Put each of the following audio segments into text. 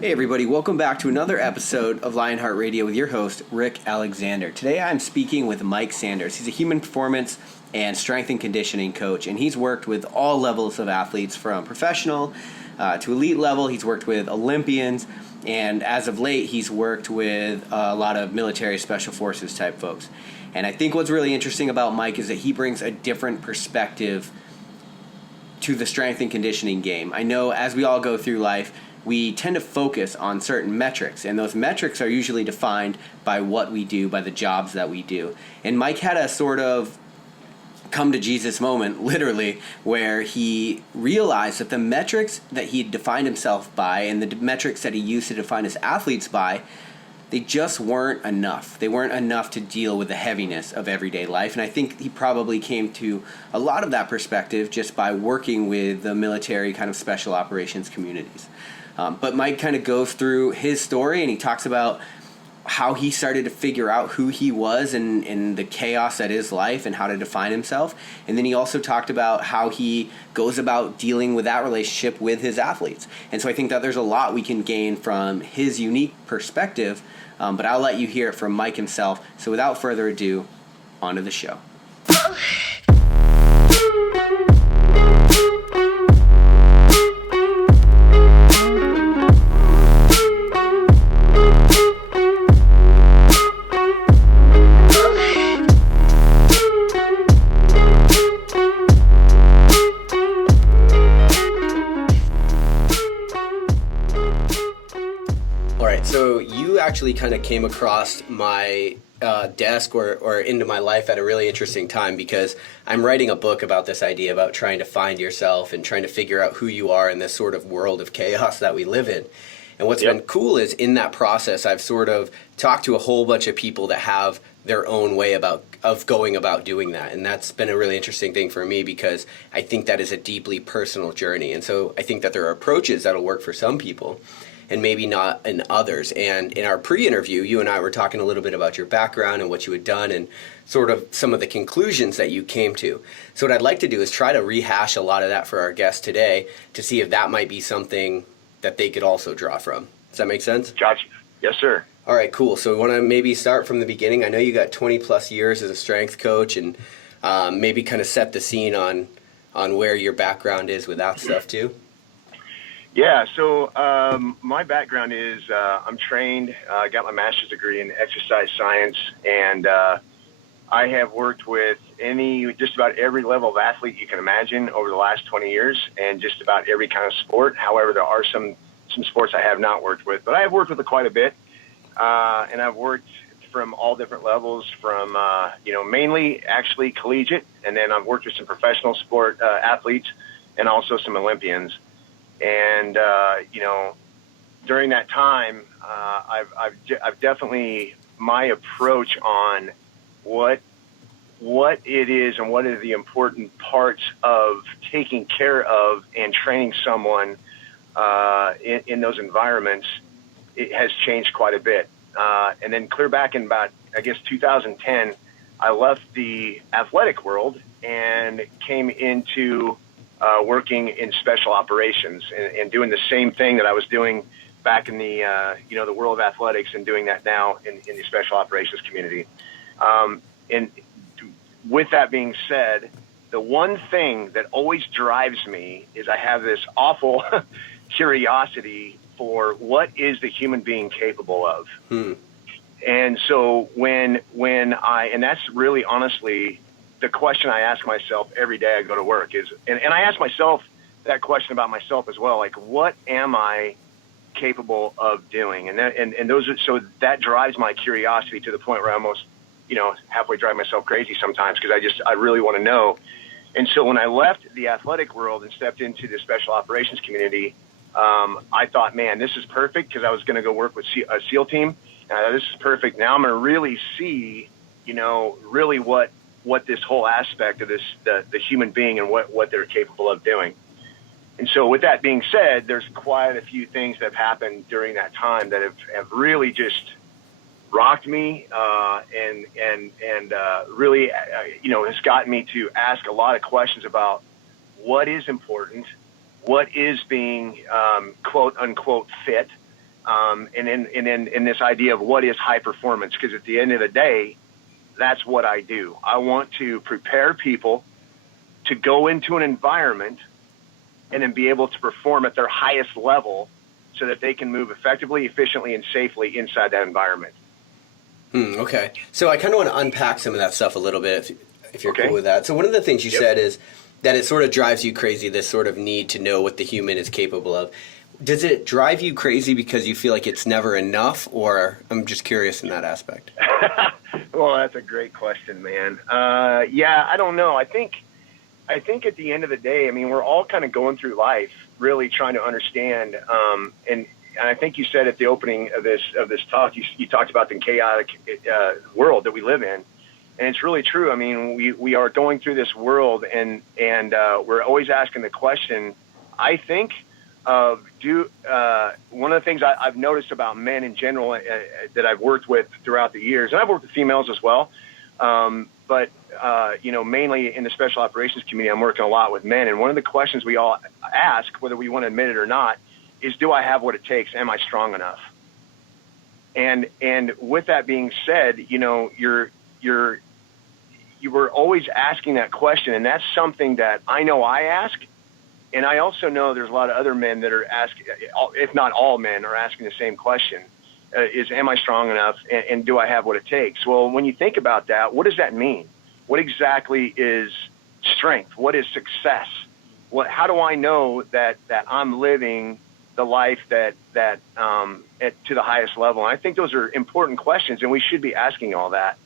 Hey everybody, welcome back to another episode of LionHeart Radio with your host, Rick Alexander. Today I'm speaking with Mike Sanders. He's a human performance and strength and conditioning coach, and he's worked with all levels of athletes from professional to elite level. He's worked with Olympians, and as of late, he's worked with a lot of military special forces type folks. And I think what's really interesting about Mike is that he brings a different perspective to the strength and conditioning game. I know as we all go through life, we tend to focus on certain metrics, and those metrics are usually defined by what we do, by the jobs that we do. And Mike had a sort of come to Jesus moment, literally, where he realized that the metrics that he defined himself by and the metrics that he used to define his athletes by, they just weren't enough. They weren't enough to deal with the heaviness of everyday life. And I think he probably came to a lot of that perspective just by working with the military kind of special operations communities. But Mike kind of goes through his story, and he talks about how he started to figure out who he was in the chaos that is life and how to define himself. And then he also talked about how he goes about dealing with that relationship with his athletes. And so I think that there's a lot we can gain from his unique perspective, but I'll let you hear it from Mike himself. So without further ado, on to the show. Actually kind of came across my desk or into my life at a really interesting time, because I'm writing a book about this idea about trying to find yourself and trying to figure out who you are in this sort of world of chaos that we live in. And what's been cool is in that process, I've sort of talked to a whole bunch of people that have their own way of going about doing that. And that's been a really interesting thing for me, because I think that is a deeply personal journey. And so I think that there are approaches that'll work for some people and maybe not in others. And in our pre-interview, you and I were talking a little bit about your background and what you had done and sort of some of the conclusions that you came to. So what I'd like to do is try to rehash a lot of that for our guests today to see if that might be something that they could also draw from. Does that make sense? Gotcha. Yes, sir. All right, cool. So we want to maybe start from the beginning. I know you got 20 plus years as a strength coach, and maybe kind of set the scene on where your background is with that stuff too. Yeah, so my background is I'm trained, I got my master's degree in exercise science, and I have worked with just about every level of athlete you can imagine over the last 20 years, and just about every kind of sport. However, there are some sports I have not worked with, but I have worked with it quite a bit, and I've worked from all different levels, from mainly actually collegiate, and then I've worked with some professional sport athletes, and also some Olympians. And during that time, I've definitely, my approach on what it is and what are the important parts of taking care of and training someone in those environments, it has changed quite a bit. And then clear back in about, I guess, 2010, I left the athletic world and came into working in special operations and doing the same thing that I was doing back in the the world of athletics, and doing that now in the special operations community. And with that being said, the one thing that always drives me is I have this awful curiosity for what is the human being capable of. And so when and that's really honestly the question I ask myself every day I go to work is, and I ask myself that question about myself as well, like, what am I capable of doing? And those are, so that drives my curiosity to the point where I almost, halfway drive myself crazy sometimes, because I really want to know. And so when I left the athletic world and stepped into the special operations community, I thought, man, this is perfect, because I was going to go work with a SEAL team. And I thought, this is perfect. Now I'm going to really see, really what this whole aspect of the human being and what they're capable of doing. And so with that being said, there's quite a few things that have happened during that time that have really just rocked me, and really, has gotten me to ask a lot of questions about what is important, what is being quote unquote fit, and in this idea of what is high performance, because at the end of the day, that's what I do. I want to prepare people to go into an environment and then be able to perform at their highest level so that they can move effectively, efficiently, and safely inside that environment. Okay. So I kind of want to unpack some of that stuff a little bit, if you're Okay. cool with that. So one of the things you said is that it sort of drives you crazy, this sort of need to know what the human is capable of. Does it drive you crazy because you feel like it's never enough, or I'm just curious in that aspect? Well, that's a great question, man. Yeah, I don't know. I think at the end of the day, I mean, we're all kind of going through life really trying to understand. And I think you said at the opening of this talk, you talked about the chaotic world that we live in. And it's really true. I mean, we are going through this world, and we're always asking the question, I think, of one of the things I've noticed about men in general that I've worked with throughout the years, and I've worked with females as well, but mainly in the special operations community, I'm working a lot with men. And one of the questions we all ask, whether we want to admit it or not, is, do I have what it takes? Am I strong enough? And with that being said, you were always asking that question, and that's something that I know I ask. And I also know there's a lot of other men that are asking, if not all men, are asking the same question, is am I strong enough, and do I have what it takes? Well, when you think about that, what does that mean? What exactly is strength? What is success? How do I know that I'm living the life that to the highest level? And I think those are important questions, and we should be asking all that.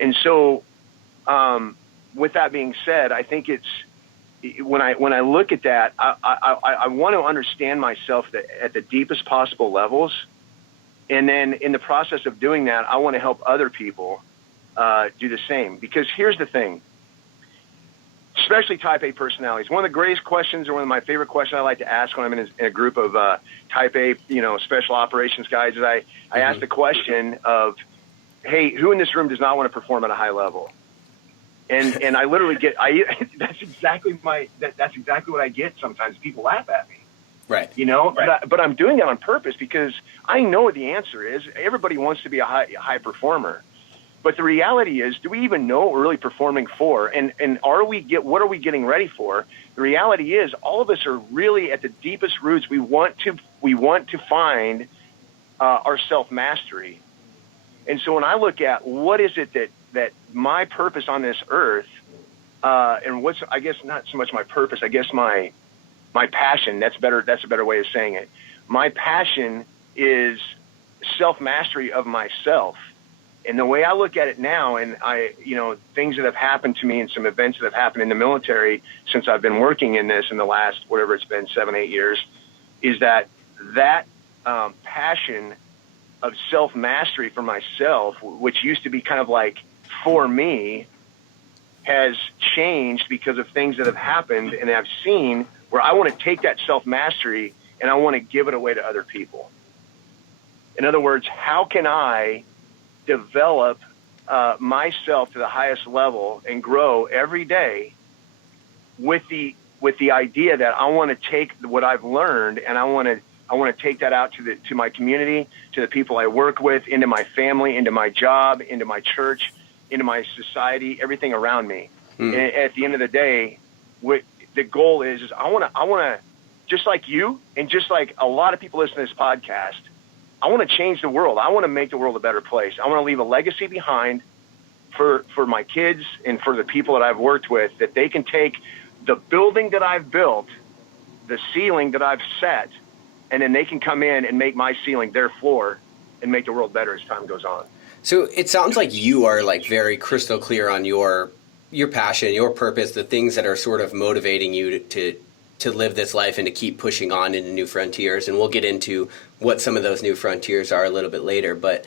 And so with that being said, I think it's, when I look at that, I want to understand myself at the deepest possible levels. And then in the process of doing that, I want to help other people do the same. Because here's the thing, especially type A personalities, one of the greatest questions, or one of my favorite questions I like to ask when I'm in a group of type A, special operations guys, is I ask the question of, hey, who in this room does not want to perform at a high level? And I literally get, that's exactly what I get sometimes. People laugh at me. Right. But I'm doing that on purpose, because I know what the answer is. Everybody wants to be a high performer. But the reality is, do we even know what we're really performing for? And what are we getting ready for? The reality is, all of us are really at the deepest roots. We want to find our self-mastery. And so when I look at what is it that my purpose on this earth, and what's, I guess, not so much my purpose, I guess my passion, that's a better way of saying it. My passion is self-mastery of myself. And the way I look at it now, and things that have happened to me and some events that have happened in the military since I've been working in this in the last, whatever it's been, 7-8 years, is that passion of self-mastery for myself, which used to be kind of like for me, has changed because of things that have happened and I've seen, where I want to take that self-mastery and I want to give it away to other people. In other words, how can I develop myself to the highest level and grow every day with the idea that I want to take what I've learned and I want to take that out to my community, to the people I work with, into my family, into my job, into my church, into my society, everything around me. And at the end of the day, the goal is I want to, just like you and just like a lot of people listening to this podcast, I want to change the world. I want to make the world a better place. I want to leave a legacy behind for my kids and for the people that I've worked with, that they can take the building that I've built, the ceiling that I've set, and then they can come in and make my ceiling their floor and make the world better as time goes on. So it sounds like you are like very crystal clear on your passion, your purpose, the things that are sort of motivating you to live this life and to keep pushing on into new frontiers. And we'll get into what some of those new frontiers are a little bit later. But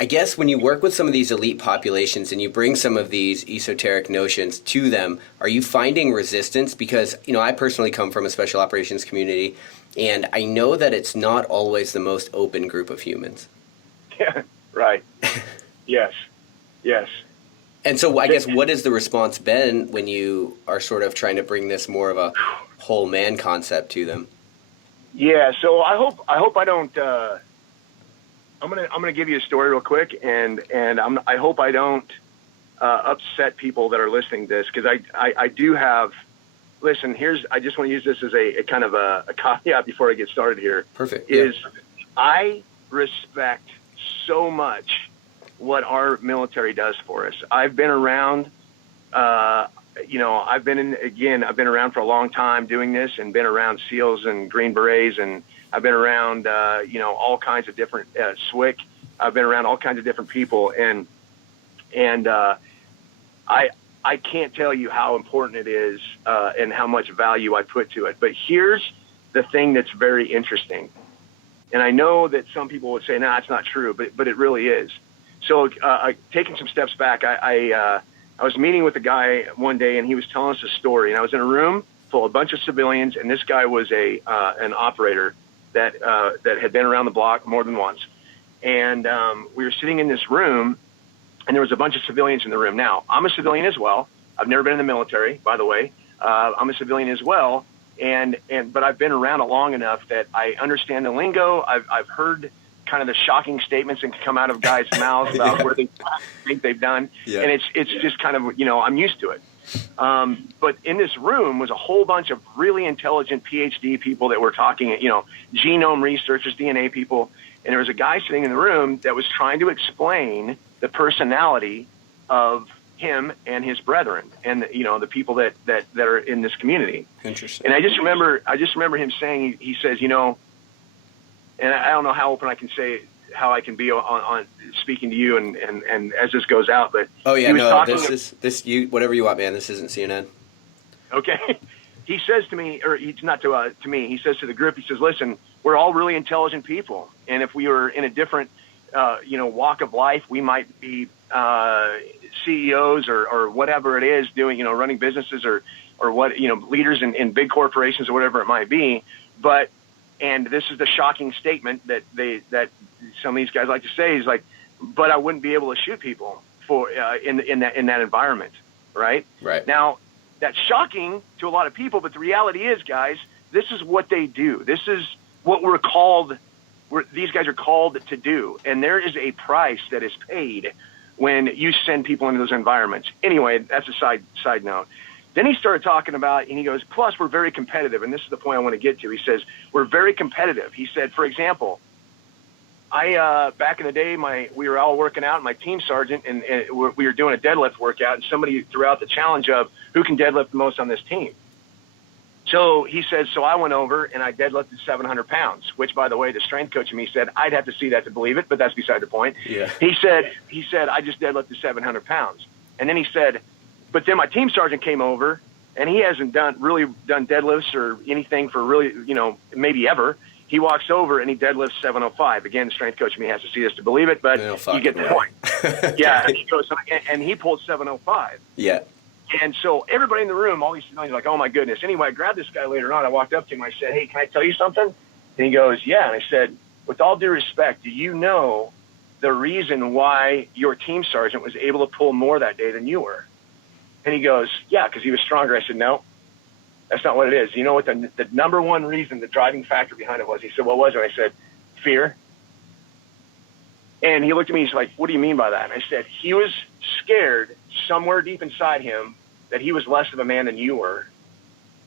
I guess when you work with some of these elite populations and you bring some of these esoteric notions to them, are you finding resistance? Because, I personally come from a special operations community, and I know that it's not always the most open group of humans. Yeah, right. Yes. And so I guess what has the response been when you are sort of trying to bring this more of a whole man concept to them? Yeah. So I hope I don't. I'm gonna give you a story real quick, and I hope I don't upset people that are listening to this, because I do have. Listen, I just want to use this as a kind of a caveat before I get started here. Perfect. I respect so much what our military does for us. I've been around, I've been around for a long time doing this, and been around SEALs and Green Berets, and I've been around, all kinds of different, SWIC. I've been around all kinds of different people, and I can't tell you how important it is, and how much value I put to it. But here's the thing that's very interesting. And I know that some people would say, it's not true, but it really is. So, taking some steps back, I was meeting with a guy one day, and he was telling us a story. And I was in a room full of a bunch of civilians, and this guy was an operator that had been around the block more than once. And we were sitting in this room, and there was a bunch of civilians in the room. Now, I'm a civilian as well. I've never been in the military, by the way. I'm a civilian as well. But I've been around it long enough that I understand the lingo. I've heard kind of the shocking statements that can come out of guys' mouths about where they think they've done. Yeah. And it's just kind of, I'm used to it. But in this room was a whole bunch of really intelligent PhD people that were talking, genome researchers, DNA people. And there was a guy sitting in the room that was trying to explain the personality of him and his brethren, and the people that are in this community. Interesting. And I just remember him saying, he says, and I don't know how open I can say, how I can be on speaking to you and as this goes out, but whatever you want, man. This isn't CNN. Okay. He says to me, or he's not to me, he says to the group, he says, listen, we're all really intelligent people, and if we were in a different walk of life, we might be CEOs or whatever it is, doing, running businesses or what, leaders in big corporations or whatever it might be. And this is the shocking statement that some of these guys like to say, is like, but I wouldn't be able to shoot people for in that environment, right? Right. Now, that's shocking to a lot of people, but the reality is, guys, this is what they do. This is what these guys are called to do, and there is a price that is paid when you send people into those environments. Anyway, that's a side note. Then he started talking about, and he goes, plus we're very competitive, and this is the point I want to get to. He says, we're very competitive. He said, for example, back in the day, we were all working out, and my team sergeant, and we were doing a deadlift workout, and somebody threw out the challenge of who can deadlift the most on this team. So he says, so I went over and I deadlifted 700 pounds, which, by the way, the strength coach in me said, I'd have to see that to believe it, but that's beside the point. Yeah. He said, I just deadlifted 700 pounds. And then he said, but then my team sergeant came over, and he hasn't done deadlifts or anything for really, maybe ever. He walks over and he deadlifts 705. Again, the strength coach in me has to see this to believe it, but you get the point. Yeah. And he pulled 705. Yeah. And so everybody in the room, all these civilians, are like, oh my goodness. Anyway, I grabbed this guy later on. I walked up to him. I said, hey, can I tell you something? And he goes, yeah. And I said, with all due respect, do you know the reason why your team sergeant was able to pull more that day than you were? And he goes, yeah, because he was stronger. I said, no, that's not what it is. You know what the number one reason, the driving factor behind it was? He said, what was it? I said, fear. And he looked at me, he's like, what do you mean by that? And I said, he was scared somewhere deep inside him that he was less of a man than you were.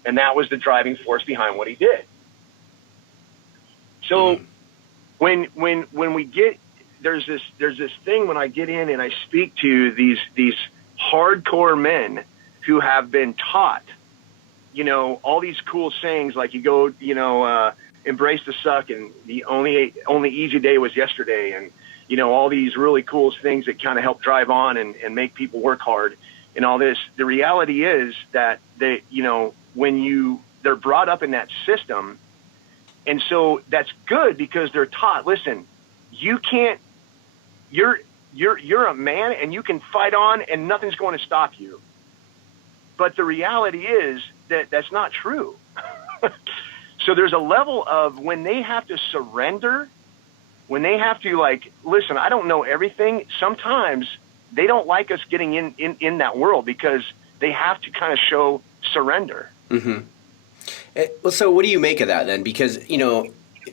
And that was the driving force behind what he did. So when we get, there's this thing when I get in and I speak to these hardcore men who have been taught, all these cool sayings, like you go, embrace the suck, and the only easy day was yesterday, and all these really cool things that kind of help drive on and make people work hard and all this. The reality is that they're brought up in that system. And so that's good because they're taught, listen, you're a man and you can fight on and nothing's going to stop you. But the reality is that that's not true. So there's a level of when they have to surrender, when they have to listen, I don't know everything. Sometimes they don't like us getting in that world because they have to kind of show surrender. Mm-hmm. Well, so what do you make of that then? Because,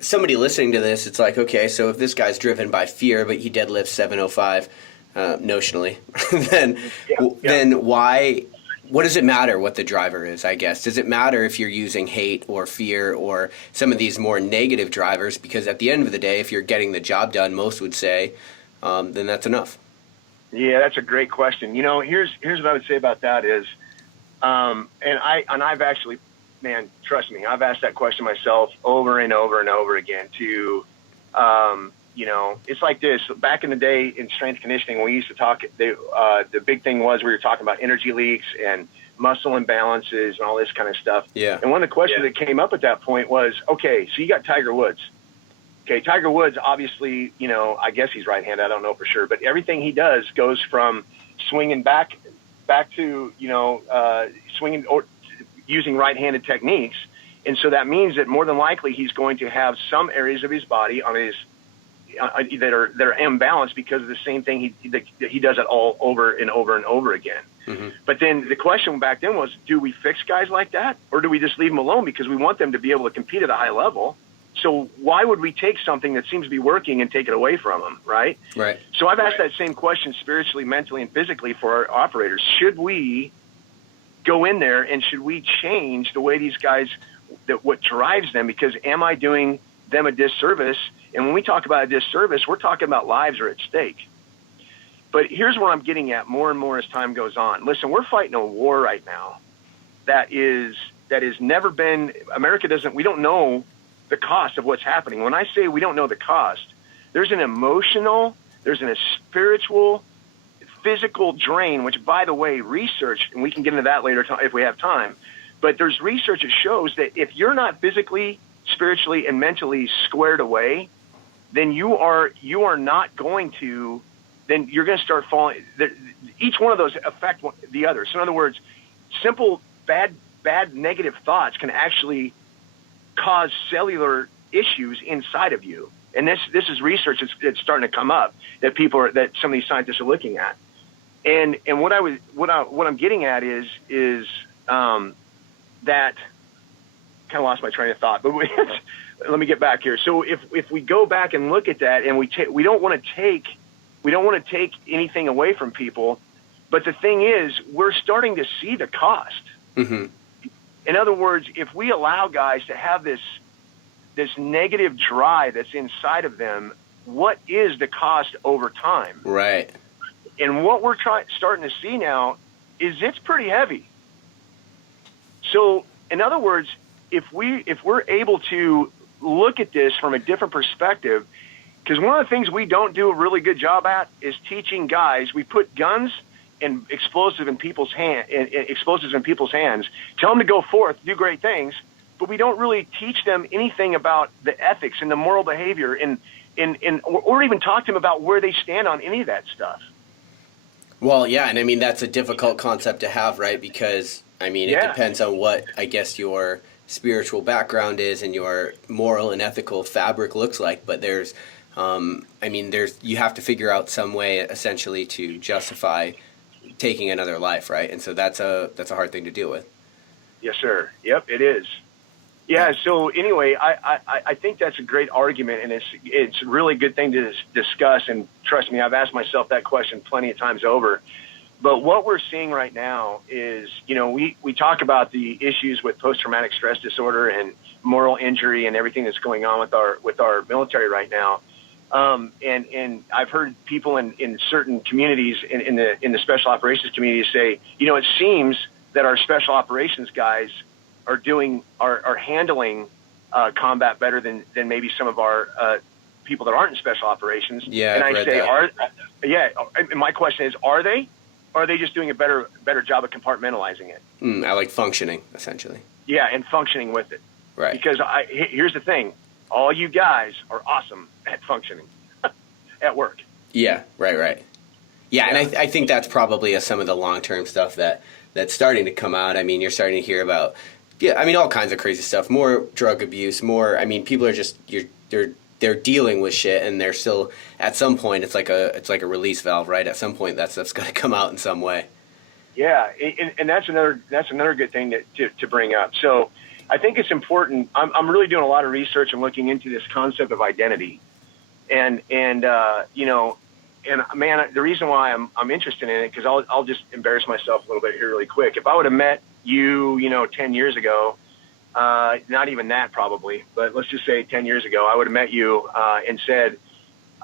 somebody listening to this, it's like, okay, so if this guy's driven by fear, but he deadlifts 705 notionally, then then why? What does it matter what the driver is, I guess? Does it matter if you're using hate or fear or some of these more negative drivers? Because at the end of the day, if you're getting the job done, most would say, then that's enough. Yeah, that's a great question. Here's what I would say about that is, and I've actually, man, trust me, I've asked that question myself over and over and over again to, it's like this. Back in the day in strength conditioning, we used to talk, the big thing was we were talking about energy leaks and muscle imbalances and all this kind of stuff. Yeah. And one of the questions that came up at that point was, okay, so you got Tiger Woods. Okay, Tiger Woods, obviously, I guess he's right-handed. I don't know for sure. But everything he does goes from swinging back to, swinging or using right-handed techniques. And so that means that more than likely he's going to have some areas of his body on his that are imbalanced because of the same thing he does it all over and over and over again. Mm-hmm. But then the question back then was, do we fix guys like that, or do we just leave them alone because we want them to be able to compete at a high level? So why would we take something that seems to be working and take it away from them, right? Right. So I've asked that same question spiritually, mentally, and physically for our operators. Should we go in there and should we change the way these guys, what drives them? Because am I doing them a disservice? And when we talk about a disservice, we're talking about lives are at stake. But here's what I'm getting at more and more as time goes on. Listen, we're fighting a war right now that is never been, we don't know the cost of what's happening. When I say we don't know the cost, there's an emotional, there's a spiritual, physical drain, which, by the way, research, and we can get into that later if we have time, but there's research that shows that if you're not physically, spiritually, and mentally squared away, then you are not going to, then you're going to start falling. Each one of those affect the other. So in other words, simple bad negative thoughts can actually cause cellular issues inside of you. And this is research that's starting to come up that some of these scientists are looking at. And what I'm getting at is that kind of lost my train of thought, but let me get back here. So if we go back and look at that, and we don't want to take anything away from people, but the thing is, we're starting to see the cost. Mm-hmm. In other words, if we allow guys to have this negative drive that's inside of them, what is the cost over time? Right. And what we're starting to see now is it's pretty heavy. So, in other words, if we're able to look at this from a different perspective, because one of the things we don't do a really good job at is teaching guys. We put guns and explosives in people's hands, tell them to go forth, do great things, but we don't really teach them anything about the ethics and the moral behavior or even talk to them about where they stand on any of that stuff. Well, yeah, and I mean, that's a difficult concept to have, right? Because, I mean, it depends on what, I guess, your spiritual background is and your moral and ethical fabric looks like, but you have to figure out some way, essentially, to justify taking another life, right? And so that's a hard thing to deal with. Yes, sir. Yep, it is. Yeah. So anyway, I think that's a great argument, and it's a really good thing to discuss. And trust me, I've asked myself that question plenty of times over. But what we're seeing right now is, we talk about the issues with post-traumatic stress disorder and moral injury and everything that's going on with our military right now. And I've heard people in certain communities in the special operations community say, it seems that our special operations guys are handling combat better than maybe some of our people that aren't in special operations. Yeah, and I say, and my question is, are they? Or are they just doing a better job of compartmentalizing it? I like functioning, essentially. Yeah, and functioning with it. Right. Because here's the thing. All you guys are awesome at functioning at work. Yeah, right. Yeah, and I think that's probably some of the long-term stuff that's starting to come out. I mean, you're starting to hear about, all kinds of crazy stuff. More drug abuse, people are just, they're dealing with shit, and they're still, at some point, it's like a release valve, right? At some point, that stuff's got to come out in some way. Yeah, and that's another good thing to bring up. So, I think it's important. I'm really doing a lot of research and looking into this concept of identity, and you know, and man, the reason why I'm interested in it, because I'll just embarrass myself a little bit here really quick. If I would have met you, 10 years ago, not even that probably, but let's just say 10 years ago, I would have met you and said,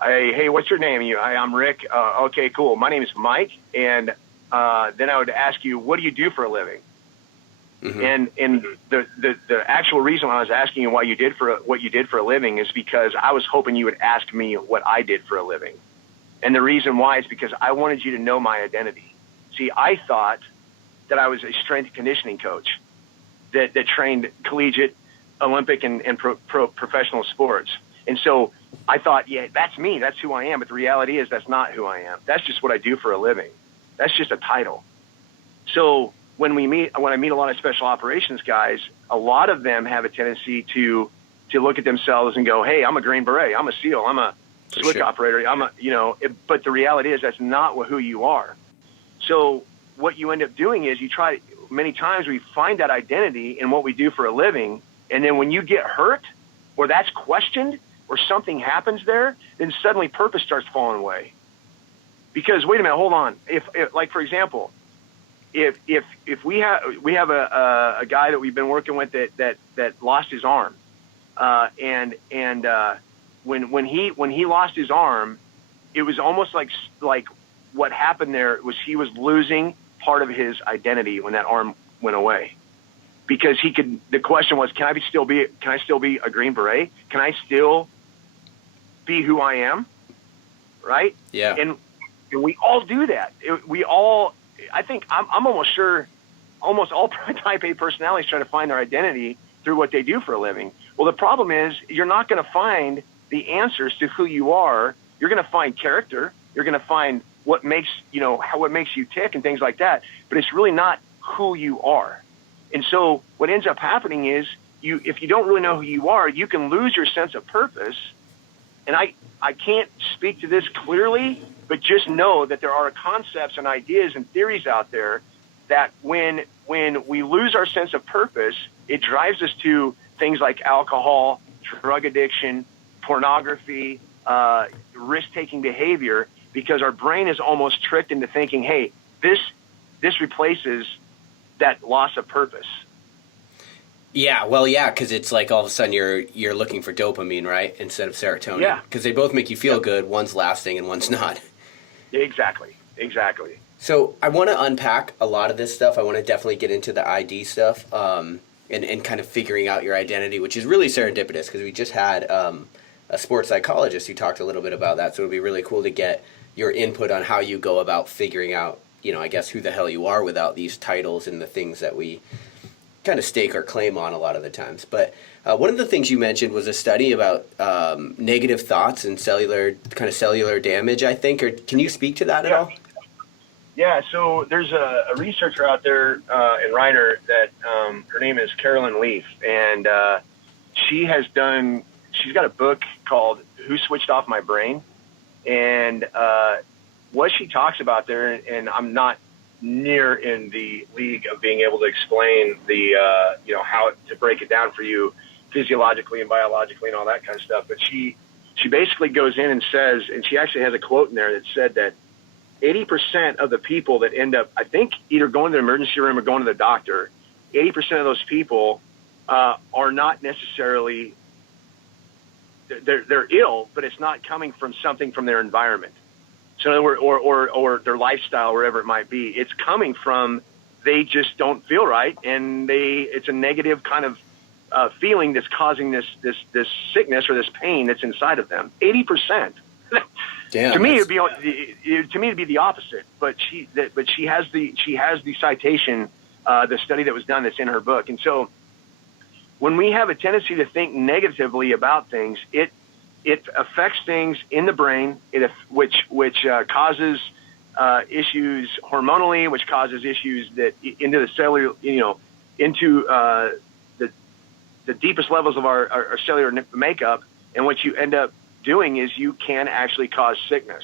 hey, what's your name? I'm Rick. Okay, cool. My name is Mike. And then I would ask you, what do you do for a living? Mm-hmm. And the actual reason why I was asking you what you did for a living is because I was hoping you would ask me what I did for a living. And the reason why is because I wanted you to know my identity. See, I thought that I was a strength and conditioning coach that trained collegiate, Olympic, and professional sports. And so I thought, yeah, that's me. That's who I am. But the reality is that's not who I am. That's just what I do for a living. That's just a title. So when I meet a lot of special operations guys, a lot of them have a tendency to look at themselves and go, hey, I'm a Green Beret. I'm a SEAL. I'm a switch operator. But the reality is that's not who you are. So what you end up doing is many times we find that identity in what we do for a living. And then when you get hurt or that's questioned or something happens there, then suddenly purpose starts falling away. Because wait a minute, hold on. If like, for example, if we have a guy that we've been working with that lost his arm, and when he lost his arm, it was almost like what happened there was he was losing part of his identity when that arm went away, because the question was, can I still be a Green Beret? Can I still be who I am? Right? Yeah. And we all do that. I think I'm almost sure almost all type A personalities try to find their identity through what they do for a living. Well, the problem is you're not going to find the answers to who you are. You're going to find character. You're going to find what makes you tick and things like that. But it's really not who you are. And so what ends up happening is if you don't really know who you are, you can lose your sense of purpose. And I can't speak to this clearly, but just know that there are concepts and ideas and theories out there that when we lose our sense of purpose, it drives us to things like alcohol, drug addiction, pornography, risk-taking behavior, because our brain is almost tricked into thinking, hey, this replaces that loss of purpose. Yeah, well, yeah, because it's like all of a sudden you're looking for dopamine, right, instead of serotonin. Yeah. Because they both make you feel good. One's lasting and one's not. Exactly. So I want to unpack a lot of this stuff. I want to definitely get into the ID stuff and kind of figuring out your identity, which is really serendipitous because we just had a sports psychologist who talked a little bit about that. So it would be really cool to get your input on how you go about figuring out, I guess, who the hell you are without these titles and the things that we kind of stake our claim on a lot of the times. But one of the things you mentioned was a study about negative thoughts and cellular damage, I think. Or can you speak to that at all? Yeah, so there's a researcher out there in Reiner that her name is Carolyn Leaf, and she's got a book called Who Switched Off My Brain? And what she talks about there, and I'm not near in the league of being able to explain the how to break it down for you physiologically and biologically and all that kind of stuff, but she basically goes in and says, and she actually has a quote in there that said that 80% of the people that end up, I think, either going to the emergency room or going to the doctor, 80% of those people are not necessarily, they're ill, but it's not coming from something from their environment. So in other words, or their lifestyle, wherever it might be, it's coming from they just don't feel right, and it's a negative kind of feeling that's causing this sickness or this pain that's inside of them. 80%. Damn, to me, it'd be the opposite. But she has the citation, the study that was done that's in her book. And so when we have a tendency to think negatively about things, it affects things in the brain, which causes issues hormonally, which causes issues that into the cellular, into the deepest levels of our cellular makeup. And what you end up doing is you can actually cause sickness.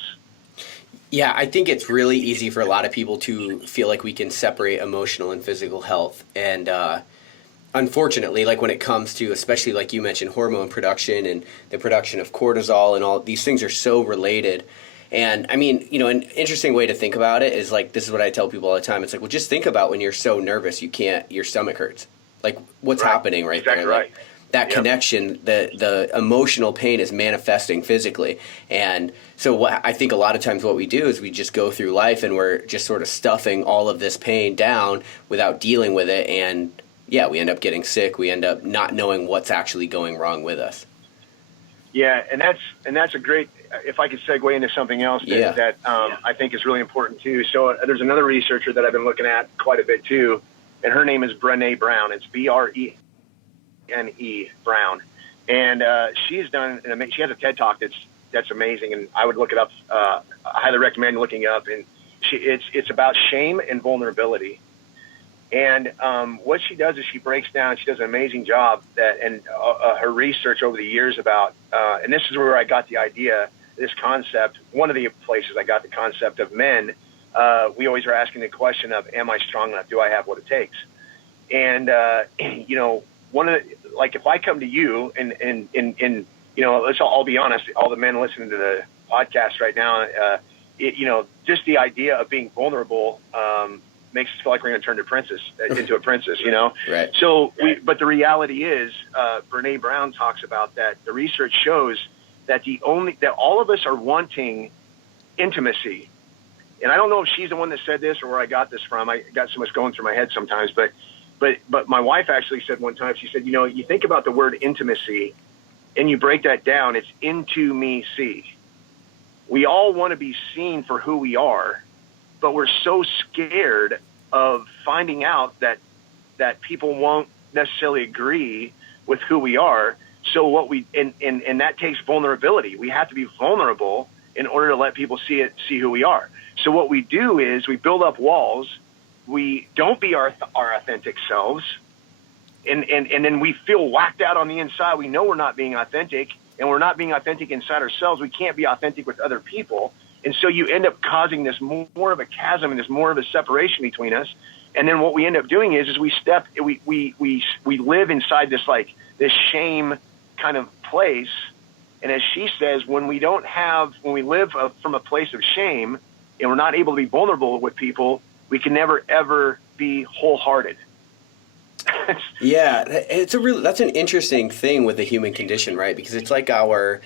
Yeah, I think it's really easy for a lot of people to feel like we can separate emotional and physical health. And unfortunately, like when it comes to, especially like you mentioned, hormone production and the production of cortisol and all these things are so related. And I mean, an interesting way to think about it is like, this is what I tell people all the time. It's like, well, just think about when you're so nervous, your stomach hurts. Like what's happening right exactly there? Right. Like, that connection, the emotional pain is manifesting physically. And so what I think a lot of times what we do is we just go through life and we're just sort of stuffing all of this pain down without dealing with it. And yeah, we end up getting sick. We end up not knowing what's actually going wrong with us. Yeah, and that's a great. If I could segue into something else that I think is really important too. So there's another researcher that I've been looking at quite a bit too, and her name is Brené Brown. It's Brene Brown, and she's done. She has a TED Talk that's amazing, and I would look it up. I highly recommend looking it up. And it's about shame and vulnerability. And what she does is she breaks down. She does an amazing job her research over the years about. And this is where I got the idea. This concept. One of the places I got the concept of men. We always are asking the question of, "Am I strong enough? Do I have what it takes?" And one of the, like if I come to you and I'll be honest, all the men listening to the podcast right now, just the idea of being vulnerable makes us feel like we're going to turn into a princess, Right. So, but the reality is, Brené Brown talks about that. The research shows that that all of us are wanting intimacy. And I don't know if she's the one that said this or where I got this from. I got so much going through my head sometimes, but my wife actually said one time, she said, you think about the word intimacy and you break that down, it's into me see. We all want to be seen for who we are, but we're so scared of finding out that people won't necessarily agree with who we are. So and that takes vulnerability. We have to be vulnerable in order to let people see who we are. So what we do is we build up walls. We don't be our authentic selves, and then we feel whacked out on the inside. We know we're not being authentic, and we're not being authentic inside ourselves. We can't be authentic with other people, and so you end up causing this more of a chasm and this more of a separation between us. And then what we end up doing is we live inside this shame kind of place. And as she says, when we live from a place of shame and we're not able to be vulnerable with people, we can never, ever be wholehearted. Yeah, that's an interesting thing with the human condition, right? Because it's like our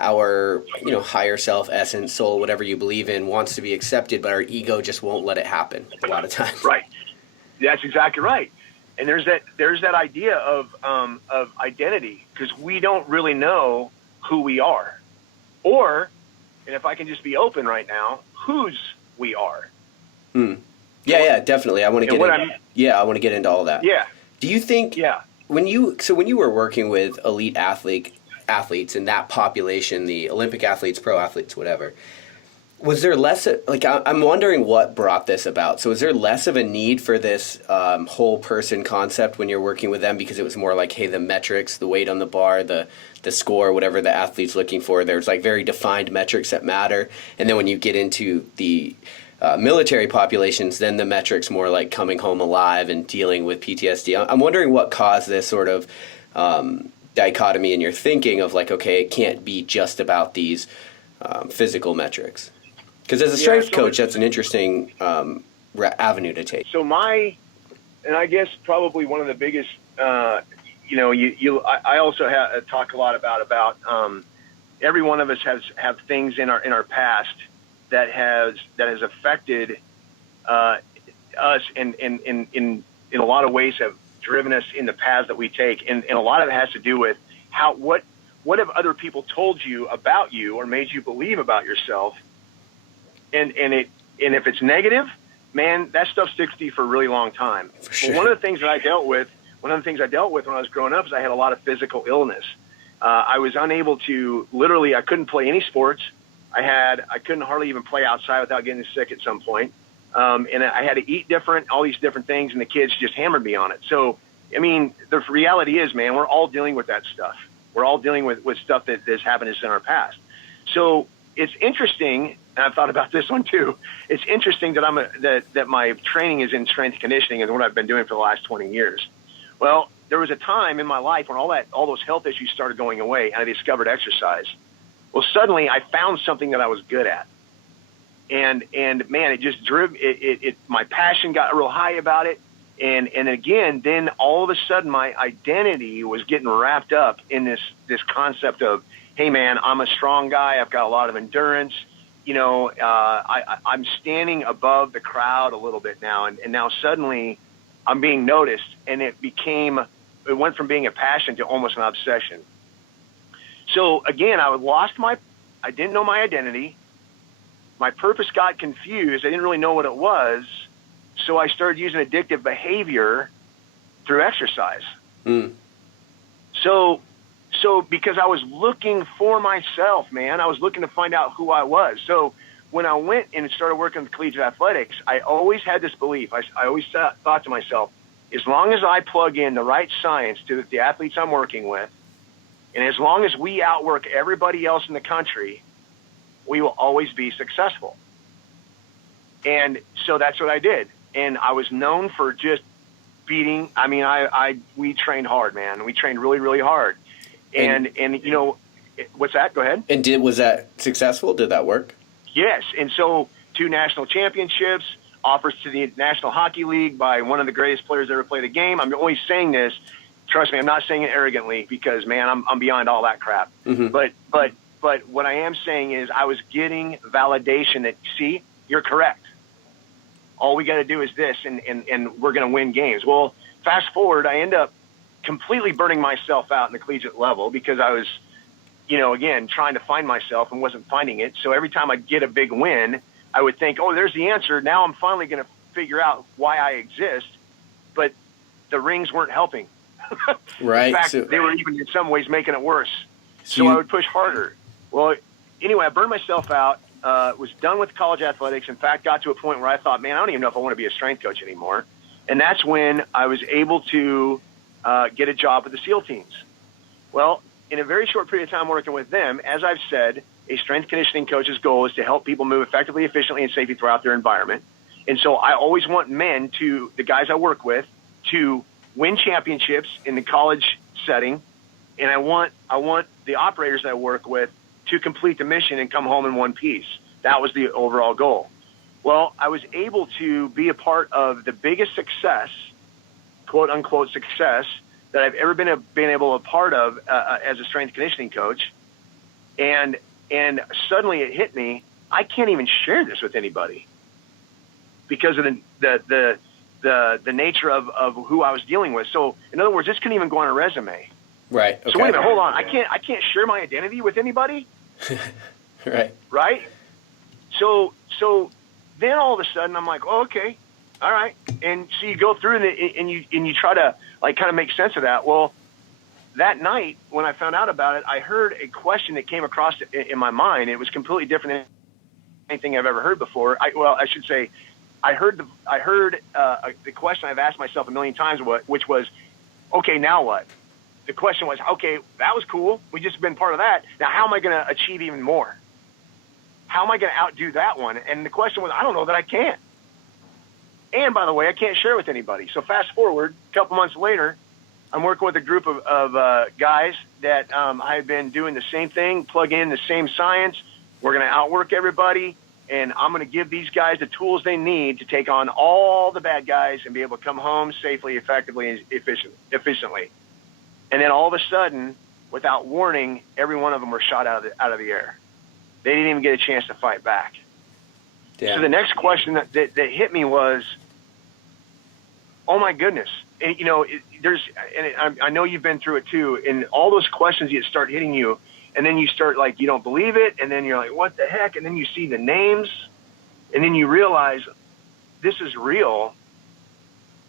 higher self, essence, soul, whatever you believe in, wants to be accepted, but our ego just won't let it happen a lot of times. Right. That's exactly right. And there's that idea of identity, because we don't really know who we are, and if I can just be open right now, whose we are. Yeah, definitely. I want to get into all that. Yeah. Do you think? Yeah. When you were working with elite athletes in that population, the Olympic athletes, pro athletes, whatever, was there less, I'm wondering what brought this about. So is there less of a need for this whole person concept when you're working with them, because it was more like, hey, the metrics, the weight on the bar, the score, whatever the athlete's looking for, there's very defined metrics that matter. And then when you get into the military populations, then the metrics more like coming home alive and dealing with PTSD. I'm wondering what caused this sort of dichotomy in your thinking of okay, it can't be just about these physical metrics. Because as a strength coach, that's an interesting avenue to take. So and I guess probably one of the biggest, I also talk a lot about every one of us have things in our past that has affected us and in a lot of ways have driven us in the paths that we take, and a lot of it has to do with what have other people told you about you or made you believe about yourself. And if it's negative, man, that stuff sticks to you for a really long time. For sure. But one of the things I dealt with when I was growing up is I had a lot of physical illness. I was unable to I couldn't play any sports. I couldn't hardly even play outside without getting sick at some point. And I had to eat different, all these different things, and the kids just hammered me on it. So, I mean, the reality is, man, we're all dealing with that stuff. We're all dealing with stuff that has happened to us in our past. So it's interesting, and I've thought about this one too. It's interesting that that my training is in strength conditioning and what I've been doing for the last 20 years. Well, there was a time in my life when all those health issues started going away, and I discovered exercise. Well, suddenly I found something that I was good at. And man, it just my passion got real high about it. And again, then all of a sudden my identity was getting wrapped up in this concept of, hey man, I'm a strong guy. I've got a lot of endurance. I'm standing above the crowd a little bit now. And now suddenly I'm being noticed, and it went from being a passion to almost an obsession. So again, I didn't know my identity. My purpose got confused. I didn't really know what it was. So I started using addictive behavior through exercise. Mm. So because I was looking for myself, man, I was looking to find out who I was. So when I went and started working with collegiate athletics, I always had this belief. I always thought to myself, as long as I plug in the right science to the athletes I'm working with, and as long as we outwork everybody else in the country, we will always be successful. And so that's what I did. And I was known for just beating. I mean, we trained hard, man. We trained really, really hard. And what's that? Go ahead. And was that successful? Did that work? Yes. And so 2 national championships, offers to the National Hockey League by one of the greatest players that ever played a game. I'm always saying this. Trust me, I'm not saying it arrogantly because, man, I'm beyond all that crap. Mm-hmm. But what I am saying is I was getting validation that, see, you're correct. All we got to do is this, and we're going to win games. Well, fast forward, I end up completely burning myself out in the collegiate level because I was, again, trying to find myself and wasn't finding it. So every time I'd get a big win, I would think, oh, there's the answer. Now I'm finally going to figure out why I exist. But the rings weren't helping. Right. In fact, they were even in some ways making it worse. So I would push harder. Well, anyway, I burned myself out, was done with college athletics. In fact, got to a point where I thought, man, I don't even know if I want to be a strength coach anymore. And that's when I was able to get a job with the SEAL teams. Well, in a very short period of time working with them, as I've said, a strength conditioning coach's goal is to help people move effectively, efficiently, and safely throughout their environment. And so I always want men the guys I work with, to win championships in the college setting. And I want the operators that I work with to complete the mission and come home in one piece. That was the overall goal. Well, I was able to be a part of the biggest success, quote unquote success, that I've ever been able to be a part of as a strength conditioning coach. And suddenly it hit me, I can't even share this with anybody because of the nature of who I was dealing with. So in other words, this couldn't even go on a resume. Right. Okay. So wait a minute, hold on. I can't share my identity with anybody. Right. Right. So then all of a sudden I'm like, oh, okay, all right. And so you go through and you try to like kind of make sense of that. Well, that night when I found out about it, I heard a question that came across in my mind. It was completely different than anything I've ever heard before. I should say, I heard the question I've asked myself a million times, which was, okay, now what? The question was, okay, that was cool. We just been part of that. Now, how am I going to achieve even more? How am I going to outdo that one? And the question was, I don't know that I can. And by the way, I can't share with anybody. So fast forward a couple months later, I'm working with a group of guys that I had been doing the same thing, plugging in the same science. We're going to outwork everybody, and I'm going to give these guys the tools they need to take on all the bad guys and be able to come home safely, effectively, and efficiently. And then all of a sudden, without warning, every one of them were shot out of the air. They didn't even get a chance to fight back. Damn. So the next question that hit me was, oh my goodness. And, I know you've been through it too. And all those questions that start hitting you, and then you start like, you don't believe it. And then you're like, what the heck? And then you see the names, and then you realize this is real.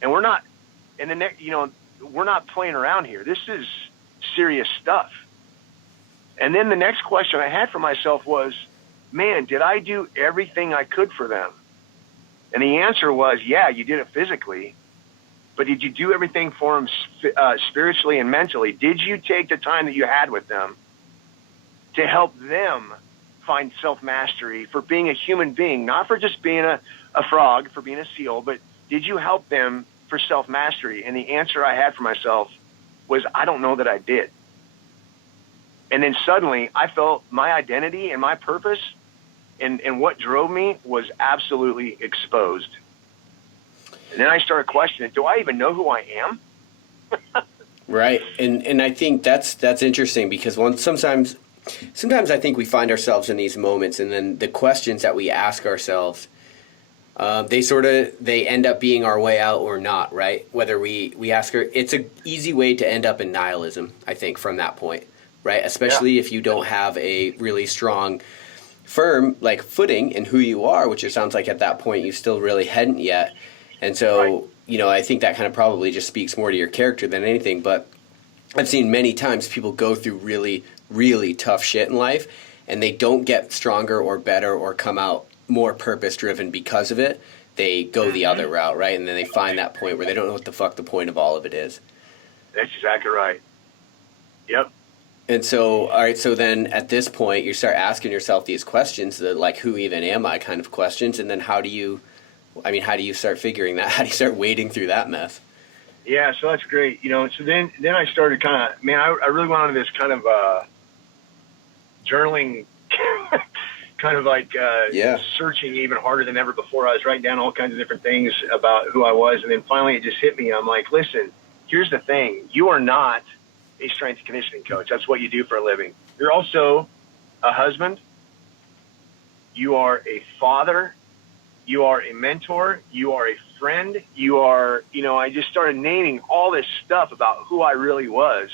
And we're not, we're not playing around here. This is serious stuff. And then the next question I had for myself was, man, did I do everything I could for them? And the answer was, yeah, you did it physically. But did you do everything for them spiritually and mentally? Did you take the time that you had with them to help them find self-mastery for being a human being, not for just being a frog, for being a seal, but did you help them for self-mastery? And the answer I had for myself was I don't know that I did. And then suddenly I felt my identity and my purpose and what drove me was absolutely exposed. And then I started questioning, do I even know who I am? Right. And I think that's interesting because sometimes I think we find ourselves in these moments, and then the questions that we ask ourselves, they end up being our way out or not, right? Whether we ask her, it's an easy way to end up in nihilism, I think, from that point, right? Especially if you don't have a really strong, firm like footing in who you are, which it sounds like at that point you still really hadn't yet. And so, I think that kind of probably just speaks more to your character than anything. But I've seen many times people go through really, really tough shit in life, and they don't get stronger or better or come out more purpose-driven because of it. They go the other route, right? And then they find that point where they don't know what the fuck the point of all of it is. That's exactly right. Yep. And so, all right, so then at this point, you start asking yourself these questions, the like, who even am I kind of questions, and then how do you start figuring that? How do you start wading through that mess? Yeah, so that's great. So then I started I really went on this kind of journaling, kind of like searching even harder than ever before. I was writing down all kinds of different things about who I was, and then finally it just hit me. I'm like, listen, here's the thing. You are not a strength and conditioning coach. That's what you do for a living. You're also a husband. You are a father. You are a mentor. You are a friend. You are, I just started naming all this stuff about who I really was.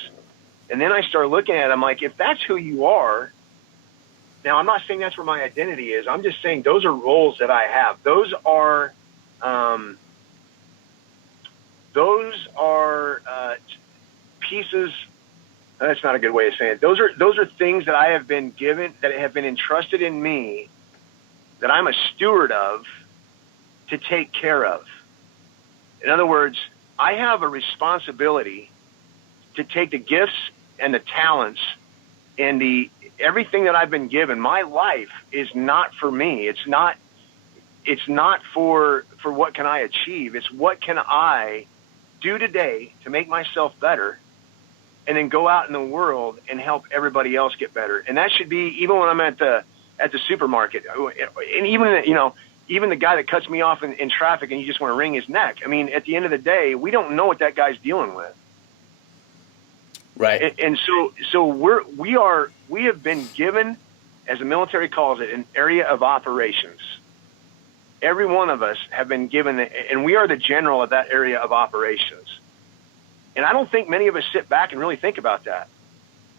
And then I started looking at it. I'm like, if that's who you are, now I'm not saying that's where my identity is. I'm just saying those are roles that I have. Those are pieces. That's not a good way of saying it. Those are things that I have been given, that have been entrusted in me, that I'm a steward of, to take care of. In other words, I have a responsibility to take the gifts and the talents and everything that I've been given. My life is not for me. It's not for what can I achieve. It's what can I do today to make myself better, and then go out in the world and help everybody else get better. And that should be even when I'm at the supermarket, and even the guy that cuts me off in traffic and you just want to wring his neck. I mean, at the end of the day, we don't know what that guy's dealing with. Right. And so we have been given, as the military calls it, an area of operations. Every one of us have been given, and we are the general of that area of operations. And I don't think many of us sit back and really think about that.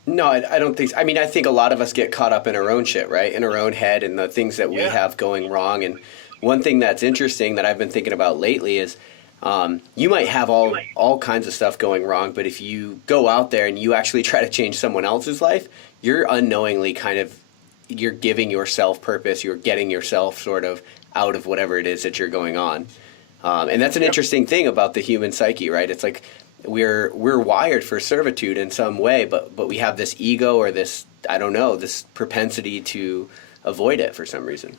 No, I don't think so. I mean, I think a lot of us get caught up in our own shit, right? In our own head and the things that we have going wrong. And one thing that's interesting that I've been thinking about lately is you might have all kinds of stuff going wrong, but if you go out there and you actually try to change someone else's life, you're unknowingly you're giving yourself purpose. You're getting yourself sort of out of whatever it is that you're going on. And that's an interesting thing about the human psyche, right? It's like we're wired for servitude in some way, but we have this ego or this, I don't know, this propensity to avoid it for some reason.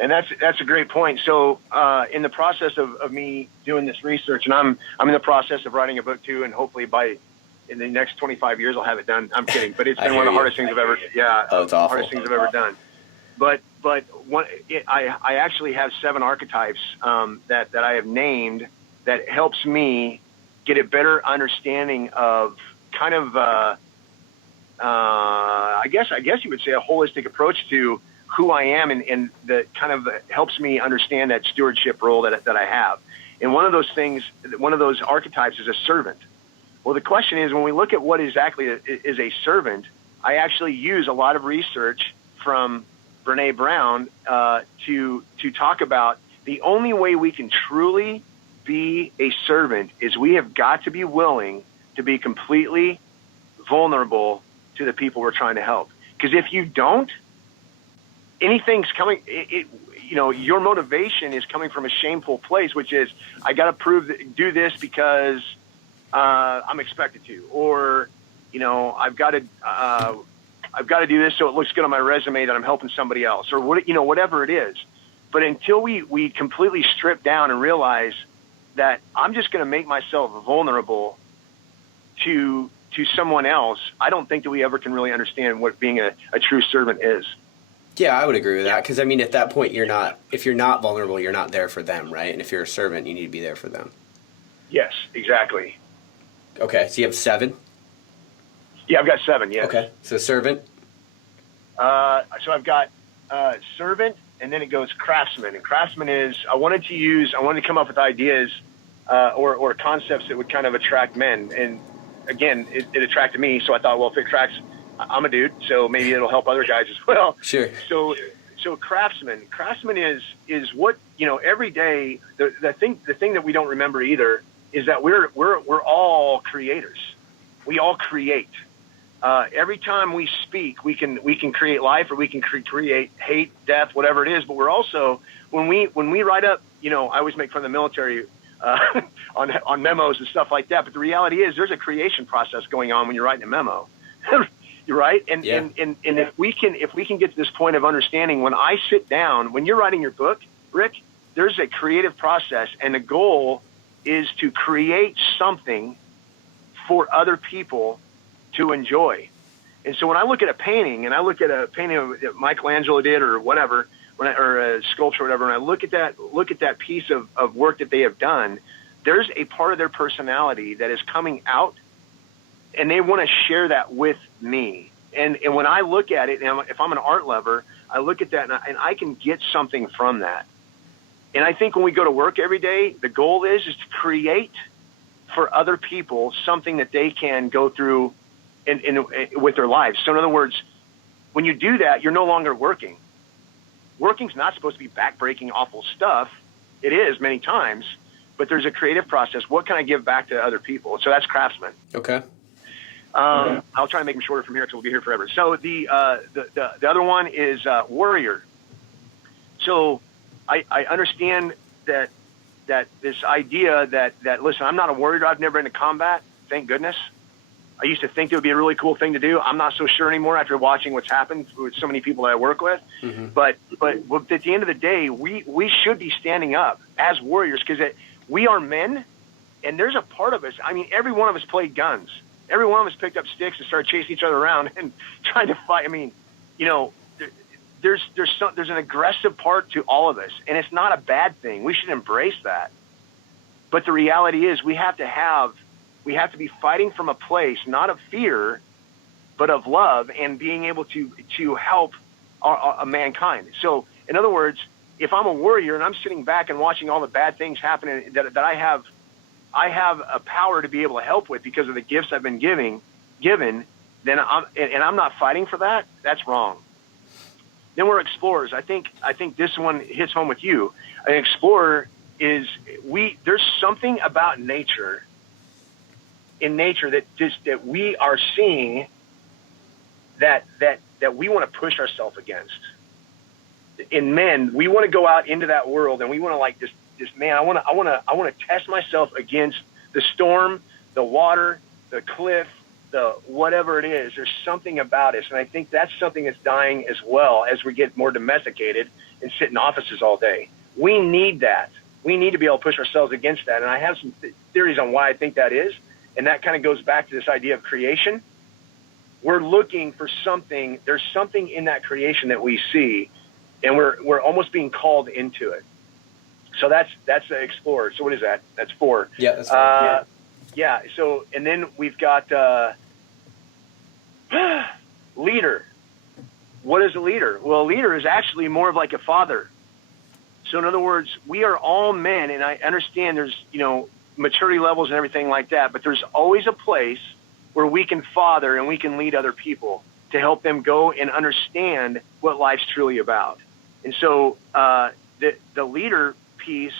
And that's a great point. So in the process of me doing this research, and I'm in the process of writing a book too, and hopefully in the next 25 years I'll have it done. I'm kidding, but it's been one of the hardest things I've ever it's awful. Hardest things I've ever done. But I actually have 7 archetypes that I have named that helps me get a better understanding of kind of I guess you would say a holistic approach to who I am, and that kind of helps me understand that stewardship role that I have. And one of those archetypes is a servant. Well, the question is, when we look at what exactly is a servant, I actually use a lot of research from Brene Brown to talk about the only way we can truly be a servant is we have got to be willing to be completely vulnerable to the people we're trying to help. Because if you don't, anything's coming, your motivation is coming from a shameful place, which is, I got to do this because I'm expected to, or, I've got to do this so it looks good on my resume that I'm helping somebody else, or whatever it is. But until we completely strip down and realize that I'm just going to make myself vulnerable to someone else, I don't think that we ever can really understand what being a true servant is. Yeah, I would agree with that, because I mean, at that point, if you're not vulnerable, you're not there for them, right? And if you're a servant, you need to be there for them. Yes, exactly. Okay, so you have 7? Yeah, I've got 7, yes. Okay, so servant? So I've got servant, and then it goes craftsman. And craftsman is, I wanted to come up with ideas or concepts that would kind of attract men. And again, it attracted me, so I thought, well, if it attracts, I'm a dude, so maybe it'll help other guys as well. Sure. So craftsman is what, every day, the thing that we don't remember either is that we're all creators. We all create. Every time we speak, we can create life, or we can create hate, death, whatever it is. But we're also, when we write up, I always make fun of the military on memos and stuff like that. But the reality is, there's a creation process going on when you're writing a memo. You're right. And if we can get to this point of understanding, when I sit down, when you're writing your book, Rick, there's a creative process, and the goal is to create something for other people to enjoy. And so when I look at a painting, and I look at a painting that Michelangelo did or whatever, or a sculpture or whatever, and I look at that piece of work that they have done, there's a part of their personality that is coming out, and they want to share that with me. And when I look at it, and if I'm an art lover, I look at that and I can get something from that. And I think when we go to work every day, the goal is to create for other people something that they can go through with their lives. So in other words, when you do that, you're no longer working. Working's not supposed to be backbreaking, awful stuff. It is many times, but there's a creative process. What can I give back to other people? So that's craftsman. Okay. I'll try to make them shorter from here because we'll be here forever. So the other one is warrior. So I understand that this idea that listen, I'm not a warrior. I've never been in combat. Thank goodness. I used to think it would be a really cool thing to do. I'm not so sure anymore after watching what's happened with so many people that I work with. Mm-hmm. But at the end of the day, we should be standing up as warriors, because we are men, and there's a part of us. I mean, every one of us played guns. Every one of us picked up sticks and started chasing each other around and trying to fight. I mean, there's an aggressive part to all of us, and it's not a bad thing. We should embrace that. But the reality is, we have to be fighting from a place not of fear, but of love, and being able to help our mankind. So, in other words, if I'm a warrior and I'm sitting back and watching all the bad things happening that I have a power to be able to help with because of the gifts I've been given, then I'm not fighting for that. That's wrong. Then we're explorers. I think this one hits home with you. An explorer is there's something about nature. In nature that we are seeing that we want to push ourselves against. In men, we want to go out into that world, and we want to this man. I want to test myself against the storm, the water, the cliff, the whatever it is. There's something about us, and I think that's something that's dying as well as we get more domesticated and sit in offices all day. We need that. We need to be able to push ourselves against that, and I have some theories on why I think that is. And that kind of goes back to this idea of creation. We're looking for something. There's something in that creation that we see, and we're almost being called into it. So that's the explorer. So what is that? That's 4. Yeah, that's 4. Yeah. So, and then we've got leader. What is a leader? Well, a leader is actually more of like a father. So in other words, we are all men, and I understand there's maturity levels and everything like that, but there's always a place where we can father and we can lead other people to help them go and understand what life's truly about. And so the leader piece,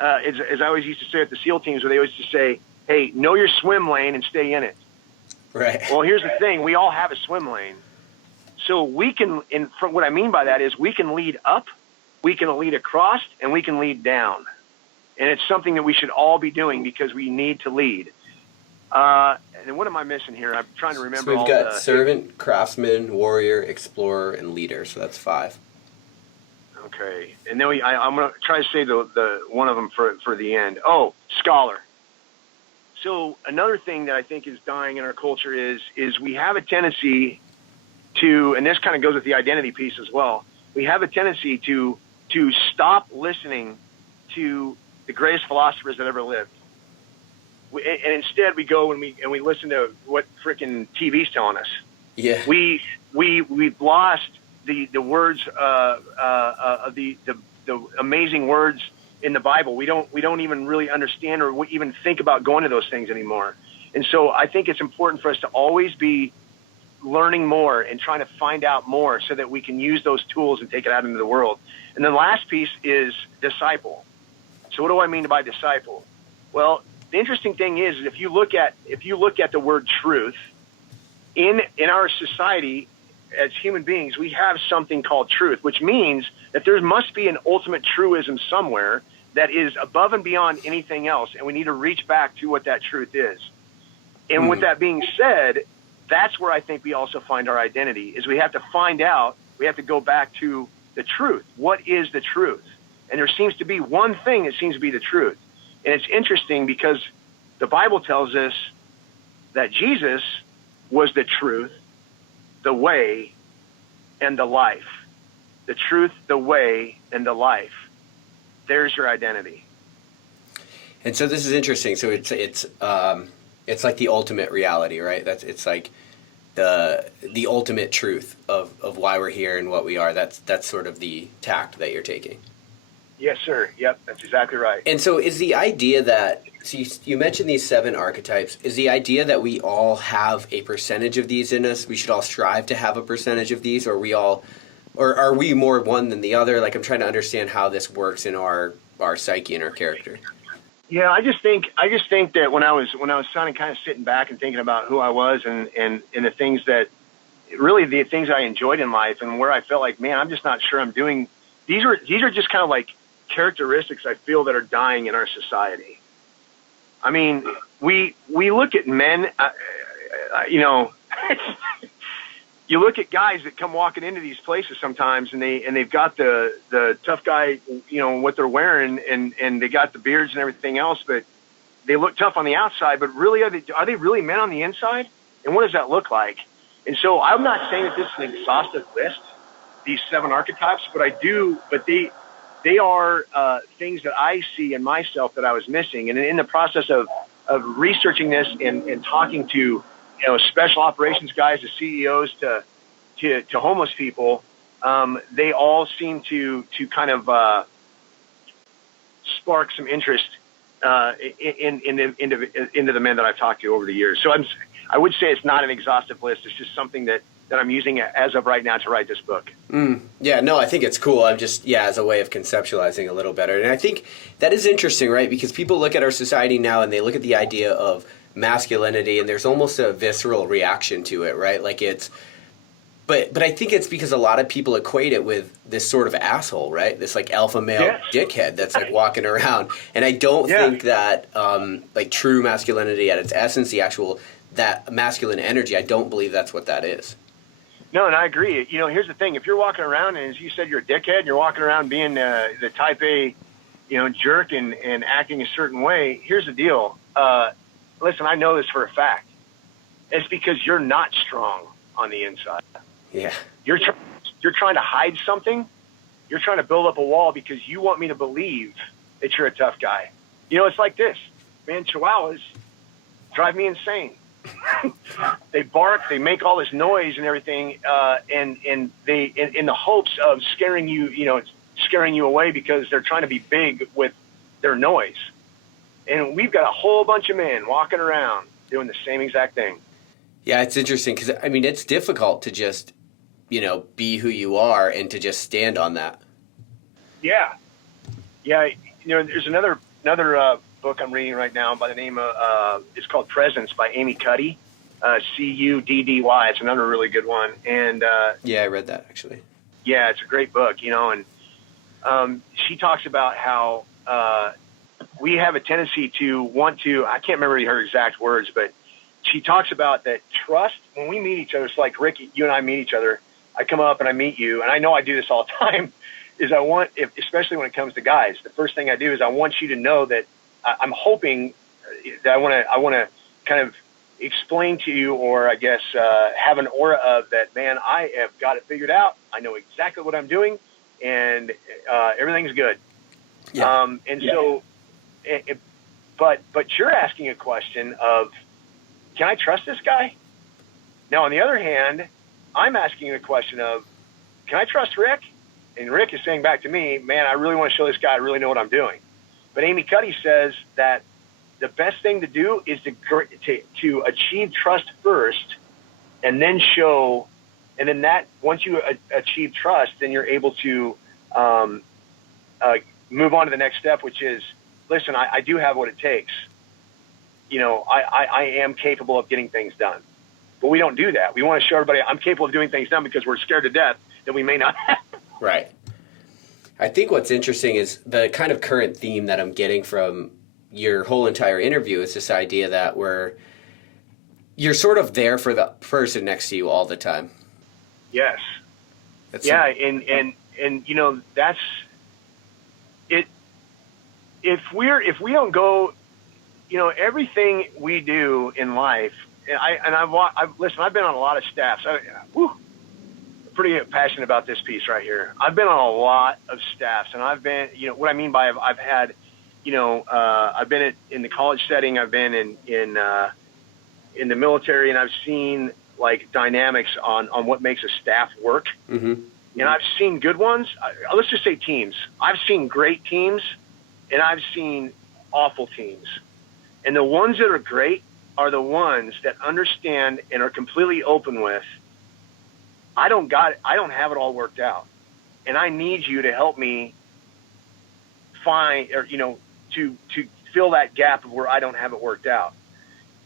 as I always used to say at the SEAL teams, where they always used to say, hey, know your swim lane and stay in it. Right. Well, here's the thing. We all have a swim lane. So we can, and what I mean by that is we can lead up, we can lead across, and we can lead down. And it's something that we should all be doing because we need to lead. And what am I missing here? I'm trying to remember. So we've got servant, craftsman, warrior, explorer, and leader. So that's 5. Okay. And then I'm going to try to say the one of them for the end. Oh, scholar. So another thing that I think is dying in our culture is we have a tendency to, and this kind of goes with the identity piece as well, we have a tendency to stop listening to the greatest philosophers that ever lived. And instead we go and we listen to what freaking TV's telling us. Yeah. We've lost the words of the amazing words in the Bible. We don't even really understand or even think about going to those things anymore. And so I think it's important for us to always be learning more and trying to find out more so that we can use those tools and take it out into the world. And then the last piece is disciple. So what do I mean by disciple? Well, the interesting thing is if you look at the word truth in our society as human beings, we have something called truth, which means that there must be an ultimate truism somewhere that is above and beyond anything else, and we need to reach back to what that truth is. And with that being said, that's where I think we also find our identity, is we have to find out, we have to go back to the truth. What is the truth? And there seems to be one thing that seems to be the truth. And it's interesting because the Bible tells us that Jesus was the truth, the way, and the life. The truth, the way, and the life. There's your identity. And so this is interesting. So it's like the ultimate reality, right? It's like the ultimate truth of why we're here and what we are. That's sort of the tact that you're taking. Yes, sir. Yep, that's exactly right. And so is the idea that, so you mentioned these 7 archetypes, is the idea that we all have a percentage of these in us? We should all strive to have a percentage of these, or are we more one than the other? Like, I'm trying to understand how this works in our psyche and our character. Yeah, I just think that when I was kind of sitting back and thinking about who I was and the things that really the things I enjoyed in life and where I felt like, man, I'm just not sure I'm doing. These are just kind of like characteristics I feel that are dying in our society. I mean, we look at men, you look at guys that come walking into these places sometimes and they've got the tough guy, what they're wearing and they got the beards and everything else, but they look tough on the outside, but really are they really men on the inside? And what does that look like? And so I'm not saying that this is an exhaustive list, these 7 archetypes, but they are things that I see in myself that I was missing. And in the process of researching this and talking to special operations guys, to CEOs, to homeless people, they all seem to kind of spark some interest into the men that I've talked to over the years. So I would say it's not an exhaustive list. It's just something that I'm using as of right now to write this book. Yeah, no, I think it's cool. I'm just, as a way of conceptualizing a little better. And I think that is interesting, right? Because people look at our society now and they look at the idea of masculinity and there's almost a visceral reaction to it, right? Like but I think it's because a lot of people equate it with this sort of asshole, right? This like alpha male dickhead that's like walking around. And I don't think that like true masculinity at its essence, that masculine energy, I don't believe that's what that is. No, and I agree. Here's the thing. If you're walking around and as you said, you're a dickhead, you're walking around being the type A, jerk and acting a certain way, here's the deal. Listen, I know this for a fact. It's because you're not strong on the inside. Yeah. You're trying to hide something. You're trying to build up a wall because you want me to believe that you're a tough guy. It's like this. Man, Chihuahuas drive me insane. They bark, they make all this noise and everything, and they in the hopes of scaring you away because they're trying to be big with their noise. And we've got a whole bunch of men walking around doing the same exact thing. Yeah, it's interesting because I mean it's difficult to just be who you are and to just stand on that. Yeah. There's another book I'm reading right now by the name of it's called Presence by Amy Cuddy, Cuddy. It's another really good one. And I read that actually. Yeah, it's a great book, and she talks about how we have a tendency to want to. I can't remember her exact words, but she talks about that trust when we meet each other. It's like Rick, you and I meet each other. I come up and I meet you, and I know I do this all the time. Especially when it comes to guys, the first thing I do is I want you to know that I'm hoping that I want to kind of explain to you, or I guess have an aura of that, man, I have got it figured out. I know exactly what I'm doing, and everything's good. Yeah. So, but you're asking a question of, can I trust this guy? Now, on the other hand, I'm asking the question of, can I trust Rick? And Rick is saying back to me, man, I really want to show this guy I really know what I'm doing. But Amy Cuddy says that the best thing to do is to achieve trust first, and then show, and then that once you achieve trust, then you're able to move on to the next step, which is, listen, I do have what it takes. I am capable of getting things done. But we don't do that. We want to show everybody I'm capable of doing things done because we're scared to death that we may not have. Right. I think what's interesting is the kind of current theme that I'm getting from your whole entire interview is this idea that you're sort of there for the person next to you all the time. Yes. And that's it. If we don't go, everything we do in life, I've been on a lot of staffs. I'm pretty passionate about this piece right here. I've been on a lot of staffs, and I've been, what I mean by I've had, I've been in the college setting, I've been in the military, and I've seen like dynamics on what makes a staff work. Mm-hmm. And I've seen good ones. Let's just say teams. I've seen great teams, and I've seen awful teams. And the ones that are great are the ones that understand and are completely open with, I don't have it all worked out, and I need you to help me find, or to fill that gap of where I don't have it worked out.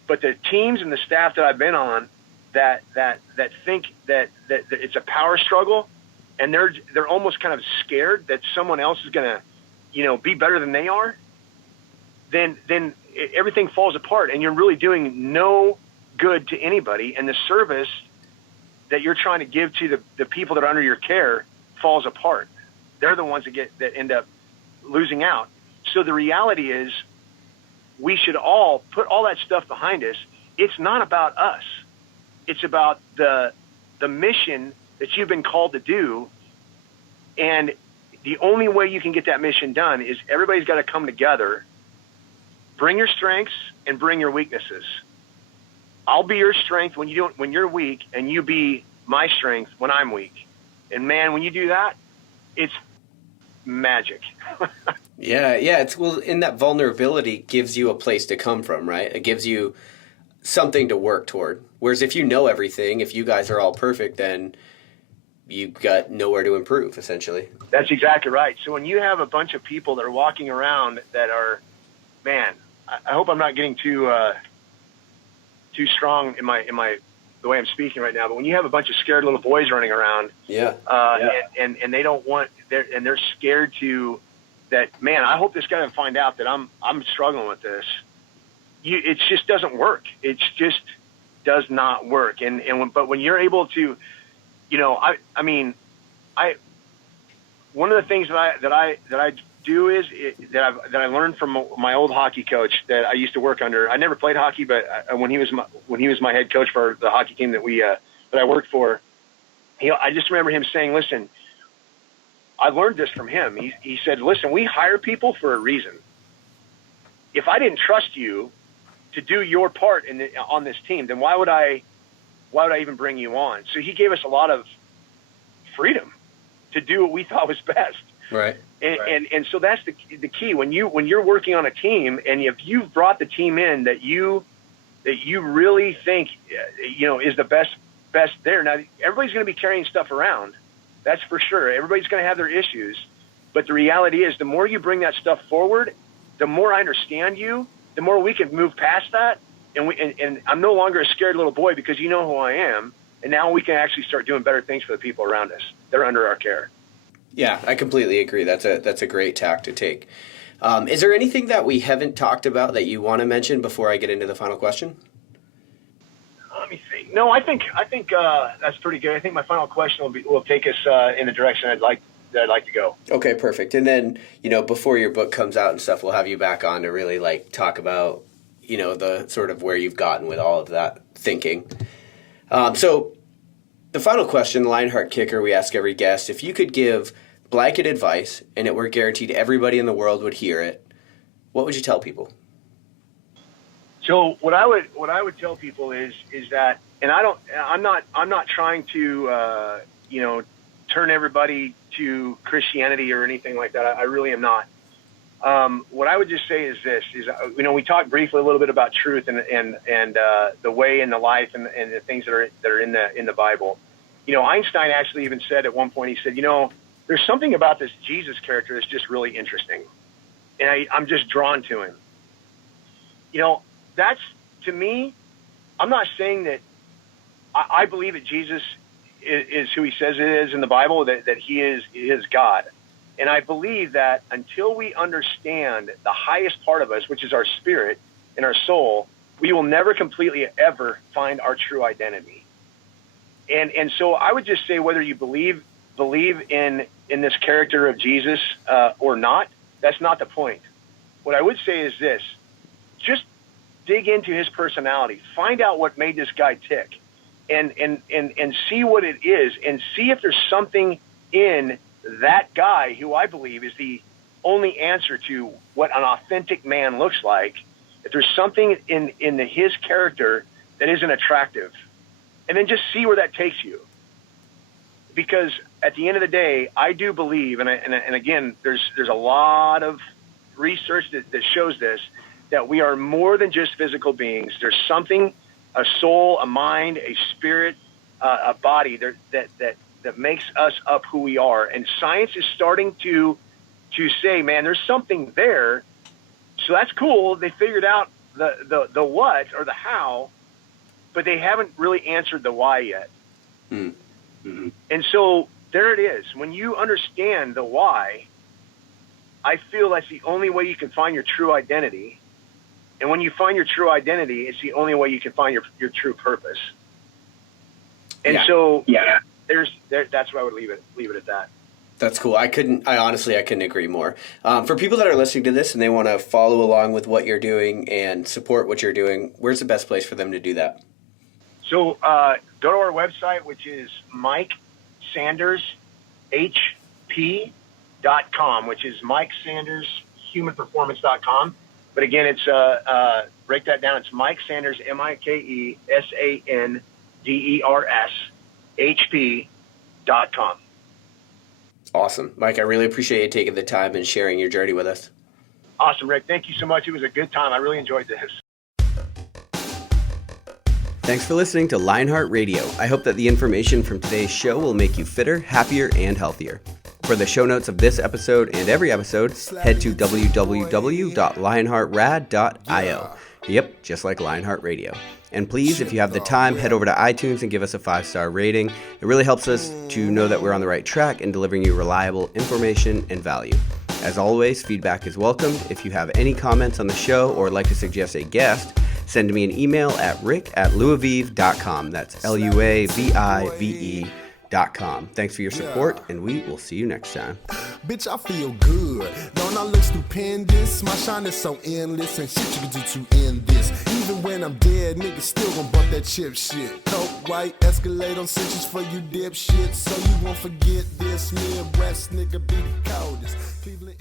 But the teams and the staff that I've been on that think that it's a power struggle, and they're almost kind of scared that someone else is going to be better than they are, then everything falls apart, and you're really doing no good to anybody, and the service that you're trying to give to the people that are under your care falls apart. They're the ones that end up losing out. So the reality is, we should all put all that stuff behind us. It's not about us. It's about the mission that you've been called to do, and the only way you can get that mission done is everybody's got to come together. Bring your strengths and bring your weaknesses. I'll be your strength when you're weak, and you be my strength when I'm weak. And man, when you do that, it's magic. Yeah. It's in that vulnerability gives you a place to come from, right? It gives you something to work toward. Whereas if you know everything, if you guys are all perfect, then you've got nowhere to improve, essentially. That's exactly right. So when you have a bunch of people that are walking around that are, man, I hope I'm not getting too strong in the way I'm speaking right now, but when you have a bunch of scared little boys running around, and they don't want, and they're scared to that, man, I hope this guy doesn't find out that I'm struggling with this. It just doesn't work. It just does not work. But when you're able to, one of the things that I do is that I learned from my old hockey coach that I used to work under. I never played hockey, but when he was my head coach for the hockey team that I worked for, I just remember him saying, "Listen, I learned this from him." He said, "Listen, we hire people for a reason. If I didn't trust you to do your part on this team, then why would I even bring you on?" So he gave us a lot of freedom to do what we thought was best. Right. And so that's the key when you're working on a team, and if you've brought the team in that you really think is the best there. Now everybody's going to be carrying stuff around, that's for sure. Everybody's going to have their issues, but the reality is, the more you bring that stuff forward, the more I understand you, the more we can move past that, and I'm no longer a scared little boy because you know who I am, and now we can actually start doing better things for the people around us. They're under our care. Yeah, I completely agree. That's a great tack to take. Is there anything that we haven't talked about that you want to mention before I get into the final question? Let me think. No, I think that's pretty good. I think my final question will take us in the direction I'd like to go. Okay, perfect. And then before your book comes out and stuff, we'll have you back on to really talk about the sort of where you've gotten with all of that thinking. So the final question, the Lionheart Kicker, we ask every guest, if you could give blanket advice and it were guaranteed everybody in the world would hear it, what would you tell people? So what I would tell people is that, and I'm not trying to turn everybody to Christianity or anything like that. I really am not. What I would just say is this: we talked briefly a little bit about truth and the way and the life and the things that are in the Bible. Einstein actually even said at one point, he said, there's something about this Jesus character that's just really interesting, and I'm just drawn to him. That's, to me, I'm not saying that I believe that Jesus is who he says it is in the Bible, that he is God. And I believe that until we understand the highest part of us, which is our spirit and our soul, we will never completely ever find our true identity. And so I would just say, whether you believe in this character of Jesus or not, that's not the point. What I would say is this: just dig into his personality, find out what made this guy tick, and see what it is, and see if there's something in that guy who I believe is the only answer to what an authentic man looks like. If there's something in his character that isn't attractive, and then just see where that takes you. Because at the end of the day, I do believe, and again, there's a lot of research that shows this, that we are more than just physical beings. There's something, a soul, a mind, a spirit, a body that makes us up who we are. And science is starting to say, man, there's something there. So that's cool. They figured out the what or the how, but they haven't really answered the why yet. Mm-hmm. And so there it is. When you understand the why, I feel that's the only way you can find your true identity. And when you find your true identity, it's the only way you can find your true purpose. And that's why I would leave it at that. That's cool. I honestly couldn't agree more. For people that are listening to this and they want to follow along with what you're doing and support what you're doing, where's the best place for them to do that? So go to our website, which is MikeSandersHP.com, which is MikeSandersHumanPerformance.com. But again, it's break that down. It's Mike Sanders, MikeSandersHP.com. Awesome. Mike, I really appreciate you taking the time and sharing your journey with us. Awesome, Rick. Thank you so much. It was a good time. I really enjoyed this. Thanks for listening to LionHeart Radio. I hope that the information from today's show will make you fitter, happier, and healthier. For the show notes of this episode and every episode, head to www.lionheartrad.io. Yep, just like LionHeart Radio. And please, if you have the time, head over to iTunes and give us a 5-star rating. It really helps us to know that we're on the right track and delivering you reliable information and value. As always, feedback is welcomed. If you have any comments on the show or would like to suggest a guest, send me an email at rick@luavive.com. That's LUAVIVE.com. Thanks for your support, and we will see you next time. Bitch, I feel good. Don't I look stupendous? My shine is so endless, and shit you can do to end this. Even when I'm dead, niggas still gon' bump that chip shit. Coke, white, Escalade on cinches for you dipshit. So you won't forget this. Midwest nigga be the coldest. Cleveland.